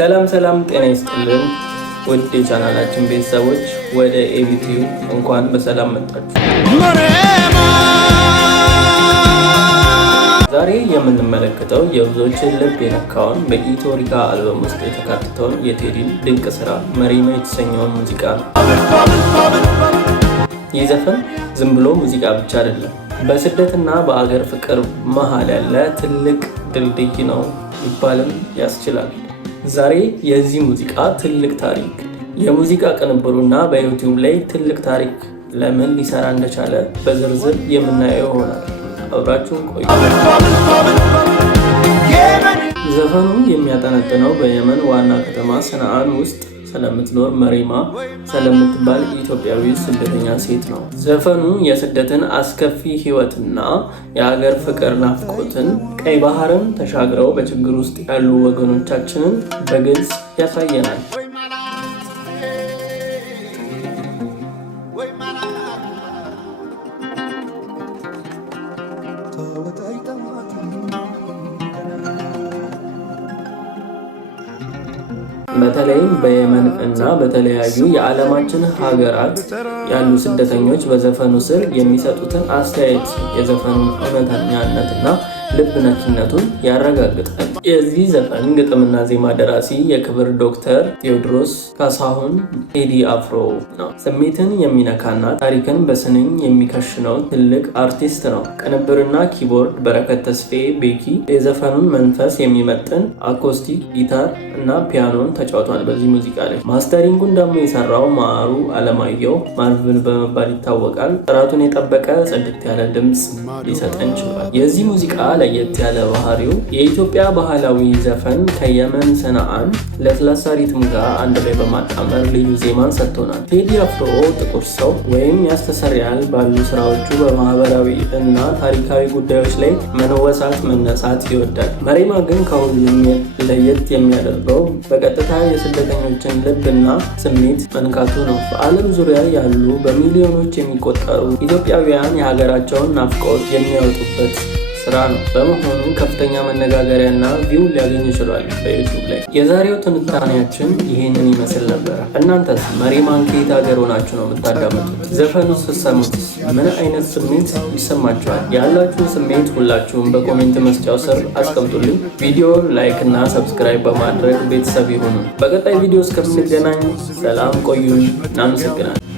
ሰላም ጤና ይስጥልን ውድ የቻናላችን ቤተሰቦች ወደ ኤቢቲዩ እንኳን በሰላም መጣችሁ። ዛሬ የምንመለከተው የብዙዎችን ልብ የነካውን በኢትዮሪካ አልበም ውስጥ የተካተተውን የቴዲን ድንቅ ስራ መሪማ የተሰኘውን ሙዚቃ ነው። ይህ ዘፈን ዝም ብሎ ሙዚቃ ብቻ አይደለም፣ በስደትና በአገር ፍቅር መሃል ያለ ትልቅ ድልድይ ነው ይባልም ያስችላል። ዛሬ የዚህ ሙዚቃ ትልቅ ታሪክ፣ የሙዚቃ ቅንብሩና በዩቲዩብ ላይ ትልቅ ታሪክ ለምን ሊሰራ እንደቻለ በዝርዝር የምናየው ይሆናል። አብራችሁን ቆዩ። ዘፈኑ የሚያጠነጥነው በየመን ዋና ከተማ ሰንዓ ውስጥ ስለምትኖር መሪማ ስለምትባል ኢትዮጵያዊ ስደተኛ ሴት ነው። ዘፈኑ የስደትን አስከፊ ሕይወትና የሀገር ፍቅር ናፍቆትን፣ ቀይ ባህርን ተሻግረው በችግር ውስጥ ያሉ ወገኖቻችንን በግልጽ ያሳየናል። በተለይም በየመን እና በተለያዩ የዓለማችን ሀገራት ያሉ ስደተኞች በዘፈኑ ስር የሚሰጡትን አስተያየት የዘፈኑን እውነተኛነትና ልብ ነኪነቱን ያረጋግጣል። የዚህ ዘፈን ግጥምና ዜማ ደራሲ የክብር ዶክተር ቴዎድሮስ ካሳሁን ቴዲ አፍሮ ነው። ስሜትን የሚነካና ታሪክን በስንኝ የሚከሽነው ትልቅ አርቲስት ነው። ቅንብርና ኪቦርድ በረከት ተስፋዬ ቤኪ የዘፈኑን መንፈስ የሚመጥን አኮስቲክ ጊታር እና ፒያኖን ተጫውቷል። በዚህ ሙዚቃ ላይ ማስተሪንጉን ደግሞ የሰራው ማሩ አለማየሁ ማርቭን በመባል ይታወቃል። ጥራቱን የጠበቀ ጽድት ያለ ድምፅ ሊሰጠን ችሏል። የዚህ ሙዚቃ ለየት ያለ ባህሪው የኢትዮጵያ ባህላዊ ዘፈን ከየመን ሰንዓን ለስላሳ ሪትም ጋር አንድ ላይ በማጣመር ልዩ ዜማን ሰጥቶናል። ቴዲ አፍሮ ጥቁር ሰው ወይም ያስተሰርያል ባሉ ስራዎቹ በማህበራዊ እና ታሪካዊ ጉዳዮች ላይ መነሳት ይወዳል። መሪማ ግን ከሁሉም ለየት የሚያደርገው በቀጥታ የስደተኞችን ልብና ስሜት መንካቱ ነው። በዓለም ዙሪያ ያሉ በሚሊዮኖች የሚቆጠሩ ኢትዮጵያውያን የሀገራቸውን ናፍቆት የሚያወጡበት ስራ ነው። በመሆኑ ከፍተኛ መነጋገሪያና ቪው ሊያገኝ ይችላል በዩቲዩብ ላይ። የዛሬው ትንታኔያችን ይሄንን ይመስል ነበረ። እናንተስ መሪማን ከየት ሀገር ሆናችሁ ነው የምታዳምጡት? ዘፈኑ ስትሰሙት ምን አይነት ስሜት ይሰማችኋል? ያላችሁ ስሜት ሁላችሁም በኮሜንት መስጫው ስር አስቀምጡልኝ። ቪዲዮ ላይክ እና ሰብስክራይብ በማድረግ ቤተሰብ ይሁኑ። በቀጣይ ቪዲዮ እስከምንገናኝ ሰላም ቆዩን። እናመሰግናለን።